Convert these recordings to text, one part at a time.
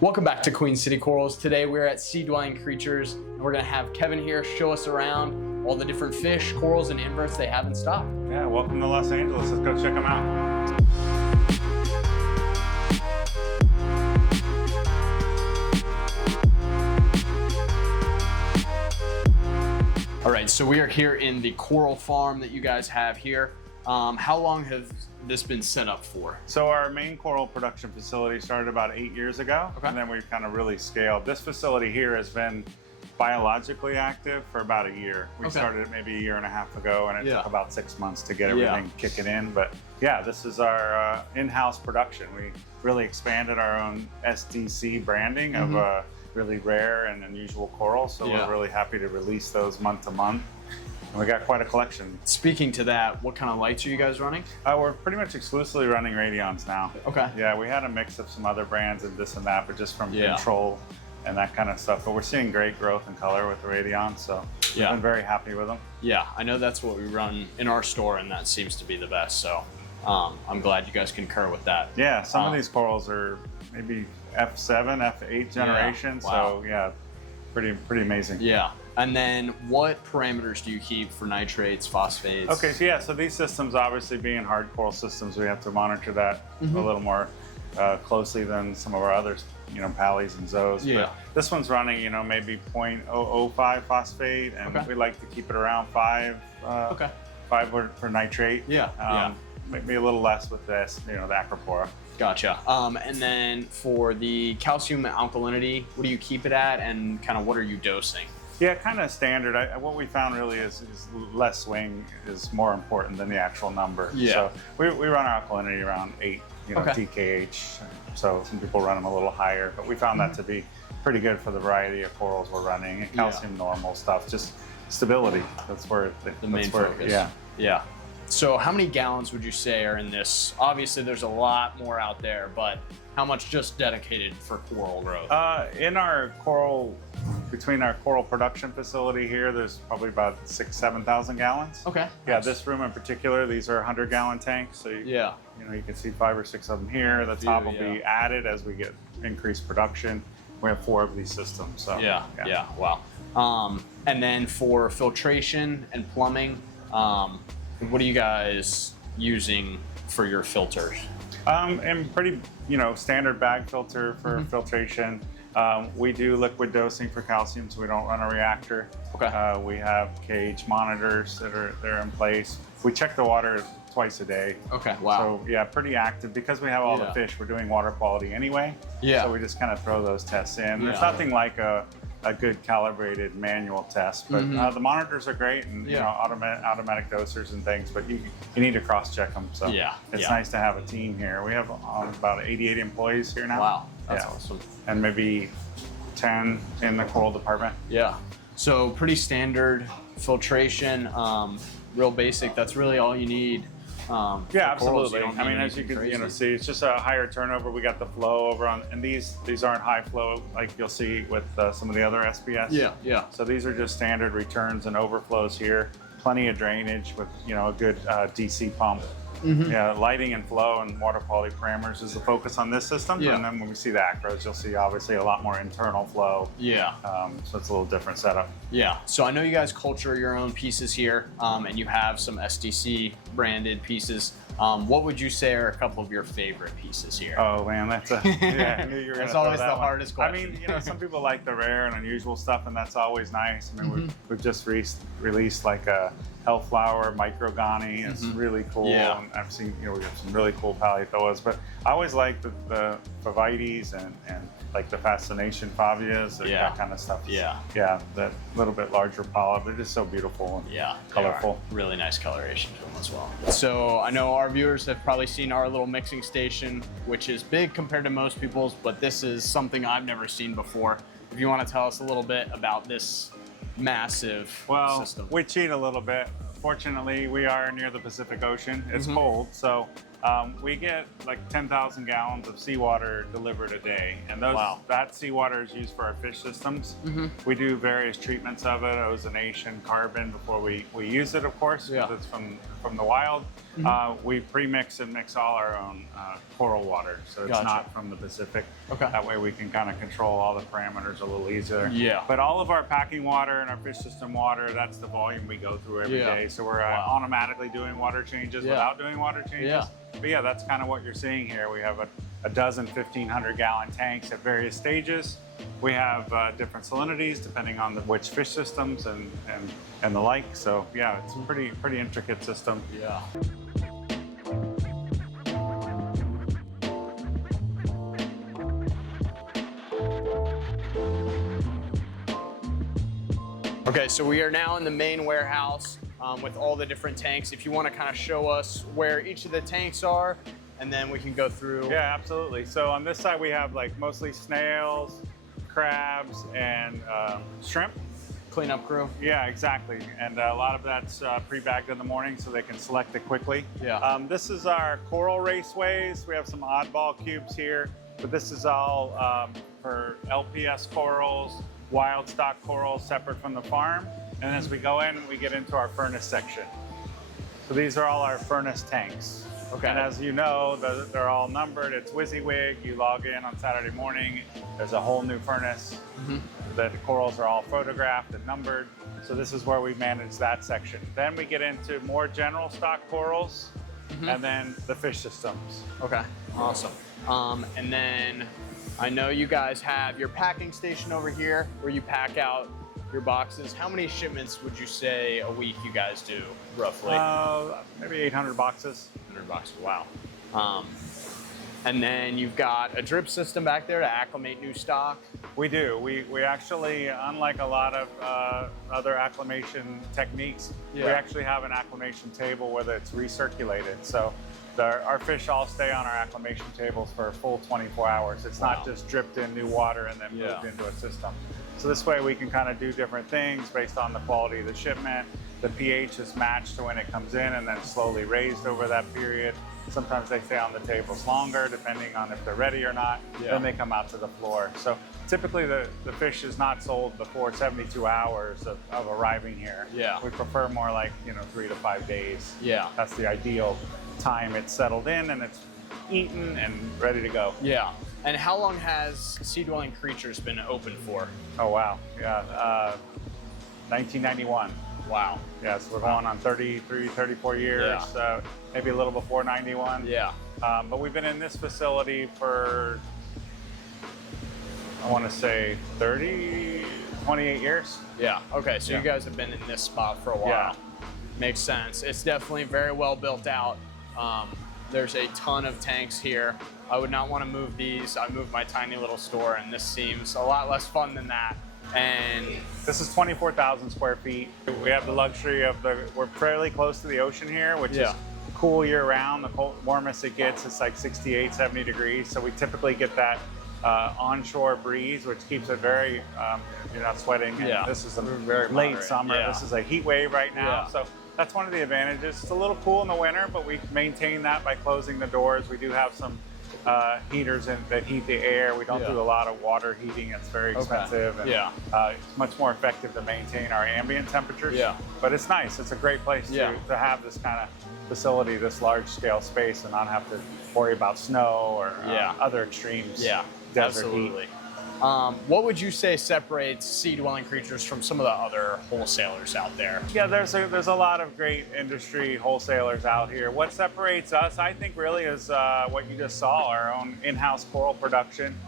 Welcome back to Queen City Corals. Today we're at Sea Dwelling Creatures and we're gonna have Kevin here show us around all the different fish, corals, and inverts they have in stock. Yeah, welcome to Los Angeles. Let's go check them out. All right, so we are here in the coral farm that you guys have here. How long have this been set up for? So our main coral production facility started about 8 years ago, and then we've kind of really scaled. This facility here has been biologically active for about a year. We started it maybe a year and a half ago, and it took about 6 months to get everything kicking in. But yeah, this is our in-house production. We really expanded our own SDC branding of really rare and unusual corals, so we're really happy to release those month to month. And we got quite a collection. Speaking to that, what kind of lights are you guys running? We're pretty much exclusively running Radions now. Okay. Yeah, we had a mix of some other brands and this and that, but just from control and that kind of stuff. But we're seeing great growth and color with the Radion, so we've been very happy with them. Yeah, I know that's what we run in our store, and that seems to be the best. So I'm glad you guys concur with that. Yeah, some of these corals are maybe F7, F8 generation. So yeah, pretty amazing. Yeah. And then what parameters do you keep for nitrates, phosphates? Okay, so yeah, so these systems, obviously being hard coral systems, we have to monitor that a little more closely than some of our others, Pallies and Zoes. Yeah. But this one's running, maybe 0.005 phosphate, and we like to keep it around 5 for nitrate. Yeah. Maybe a little less with this, the Acropora. Gotcha. And then for the calcium alkalinity, what do you keep it at, and kind of what are you dosing? Yeah, kind of standard. What we found really is less swing is more important than the actual number. Yeah. So we run our alkalinity around 8, TKH. So some people run them a little higher, but we found that to be pretty good for the variety of corals we're running. And calcium normal stuff, just stability. That's where the main focus. Yeah. So how many gallons would you say are in this? Obviously there's a lot more out there, but how much just dedicated for coral growth? In our coral, between our coral production facility here, there's probably about 7,000 gallons. Okay. Yeah, this room in particular, these are 100-gallon tanks. So you can see 5 or 6 of them here. The top will be added as we get increased production. We have 4 of these systems. So yeah. Wow. And then for filtration and plumbing, what are you guys using for your filters? And pretty, standard bag filter for filtration. We do liquid dosing for calcium, so we don't run a reactor. Okay. We have KH monitors that are in place. We check the water twice a day. Okay, wow. So yeah, pretty active. Because we have all the fish, we're doing water quality anyway. Yeah. So we just kind of throw those tests in. There's nothing like a good calibrated manual test, but the monitors are great, and automatic dosers and things, but you need to cross-check them. So it's nice to have a team here. We have about 88 employees here now. Wow, that's awesome. And maybe 10 in the coral department. Yeah, so pretty standard filtration, real basic. That's really all you need. Yeah, absolutely. I mean, as you can see, it's just a higher turnover. We got the flow over on, and these aren't high flow like you'll see with some of the other SBS. Yeah. So these are just standard returns and overflows here. Plenty of drainage with a good DC pump. Yeah, lighting and flow and water quality parameters is the focus on this system. And then when we see the acros, you'll see obviously a lot more internal flow. Yeah. So it's a little different setup. Yeah. So I know you guys culture your own pieces here, and you have some SDC branded pieces. What would you say are a couple of your favorite pieces here? Oh man, that's I knew you were that's always the hardest question. I mean, some people like the rare and unusual stuff, and that's always nice. I mean, we've just released like a Hellflower Microgani. It's really cool. Yeah. And I've seen, we have some really cool Paleothoas, but I always like the Favites and like the Fascination Favias, that kind of stuff. Yeah, that little bit larger polyp. They're just so beautiful and colorful. Really nice coloration to them as well. So I know our viewers have probably seen our little mixing station, which is big compared to most people's, but this is something I've never seen before. If you want to tell us a little bit about this massive system. We cheat a little bit. Fortunately, we are near the Pacific Ocean. It's cold, so We get like 10,000 gallons of seawater delivered a day, and that seawater is used for our fish systems. We do various treatments of it, ozonation, carbon, before we use it, of course, because it's from the wild. We pre-mix and mix all our own coral water, so it's not from the Pacific. That way we can kind of control all the parameters a little easier. But all of our packing water and our fish system water, that's the volume we go through every day. So we're automatically doing water changes without doing water changes. But yeah, that's kind of what you're seeing here. We have a dozen 1,500 gallon tanks at various stages. We have different salinities depending on which fish systems and the like. So yeah, it's a pretty intricate system. Okay, so we are now in the main warehouse with all the different tanks. If you want to kind of show us where each of the tanks are, and then we can go through. Yeah, absolutely. So on this side, we have like mostly snails, crabs, and shrimp. Cleanup crew. Yeah, exactly. And a lot of that's pre-bagged in the morning so they can select it quickly. This is our coral raceways. We have some oddball cubes here, but this is all for LPS corals, wild stock corals separate from the farm. And as we go in, we get into our furnace section. So these are all our furnace tanks. And as you know, they're all numbered. It's WYSIWYG. You log in on Saturday morning, there's a whole new furnace. The corals are all photographed and numbered. So this is where we manage that section. Then we get into more general stock corals and then the fish systems. Awesome. And then I know you guys have your packing station over here where you pack out your boxes. How many shipments would you say a week you guys do, roughly? Maybe 800 boxes. 800 boxes, wow. And then you've got a drip system back there to acclimate new stock. We do. We actually, unlike a lot of other acclimation techniques, we actually have an acclimation table where it's recirculated. So our fish all stay on our acclimation tables for a full 24 hours. It's not just dripped in new water and then moved into a system. So this way we can kind of do different things based on the quality of the shipment. The pH is matched to when it comes in and then slowly raised over that period. Sometimes they stay on the tables longer depending on if they're ready or not. Then they come out to the floor. So typically the fish is not sold before 72 hours of arriving here. We prefer more like 3 to 5 days. That's the ideal time it's settled in and it's eaten and ready to go. And how long has Sea Dwelling Creatures been open for? Oh, wow. 1991. Wow. So we're going on 33, 34 years, maybe a little before 91. But we've been in this facility for, I want to say 28 years. Okay, so you guys have been in this spot for a while. Makes sense. It's definitely very well built out. There's a ton of tanks here. I would not want to move these. I moved my tiny little store, and this seems a lot less fun than that. And this is 24,000 square feet. We have the luxury of we're fairly close to the ocean here, which is cool year round. The warmest it gets, it's like 68, 70 degrees. So we typically get that onshore breeze, which keeps it very, you're not sweating. And this is a very late summer. This is a heat wave right now. So that's one of the advantages. It's a little cool in the winter, but we maintain that by closing the doors. We do have some heaters that heat the air. We don't do a lot of water heating. It's very expensive. And, it's much more effective to maintain our ambient temperatures. But it's nice. It's a great place to have this kind of facility, this large scale space, and not have to worry about snow or other extremes. Desert heat. What would you say separates Sea Dwelling Creatures from some of the other wholesalers out there? There's a lot of great industry wholesalers out here. What separates us, I think, really is what you just saw, our own in-house coral production.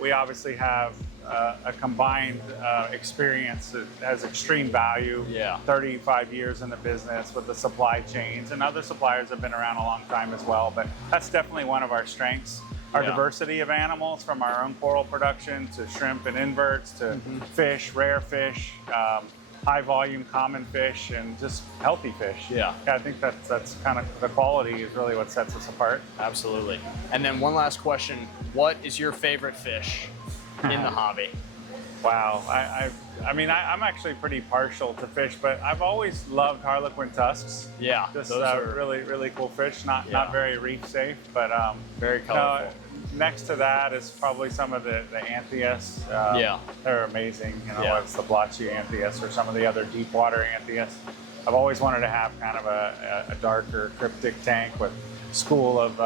We obviously have a combined experience that has extreme value. 35 years in the business with the supply chains, and other suppliers have been around a long time as well, but that's definitely one of our strengths. Our diversity of animals, from our own coral production to shrimp and inverts to fish, rare fish, high volume common fish, and just healthy fish. I think that's kind of the quality is really what sets us apart. Absolutely. And then one last question: what is your favorite fish in the hobby? Wow. I mean, I'm actually pretty partial to fish, but I've always loved Harlequin tusks. Yeah, Just those are really cool fish. Not very reef safe, but very colorful. Next to that is probably some of the Anthias. They're amazing. You know, it's the blotchy Anthias or some of the other deep water Anthias. I've always wanted to have kind of a darker cryptic tank with school of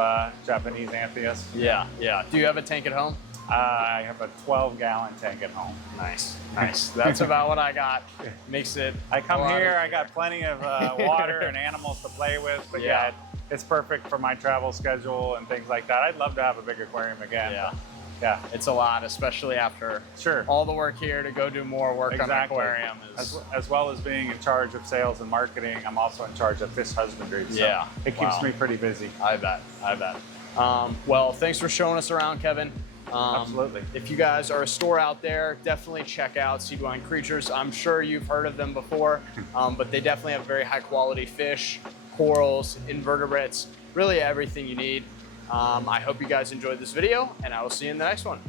Japanese Anthias. Yeah. Do you have a tank at home? I have a 12-gallon tank at home. Nice. That's about what I got. Makes it. I come here, I got plenty of water and animals to play with, but yeah, it's perfect for my travel schedule and things like that. I'd love to have a big aquarium again. Yeah. It's a lot, especially after all the work here to go do more work on the aquarium. As well as being in charge of sales and marketing, I'm also in charge of fish husbandry. So it keeps me pretty busy. I bet. Well, thanks for showing us around, Kevin. Absolutely. If you guys are a store out there, definitely check out Seedwine Creatures. I'm sure you've heard of them before, but they definitely have very high quality fish, corals, invertebrates, really everything you need. I hope you guys enjoyed this video, and I will see you in the next one.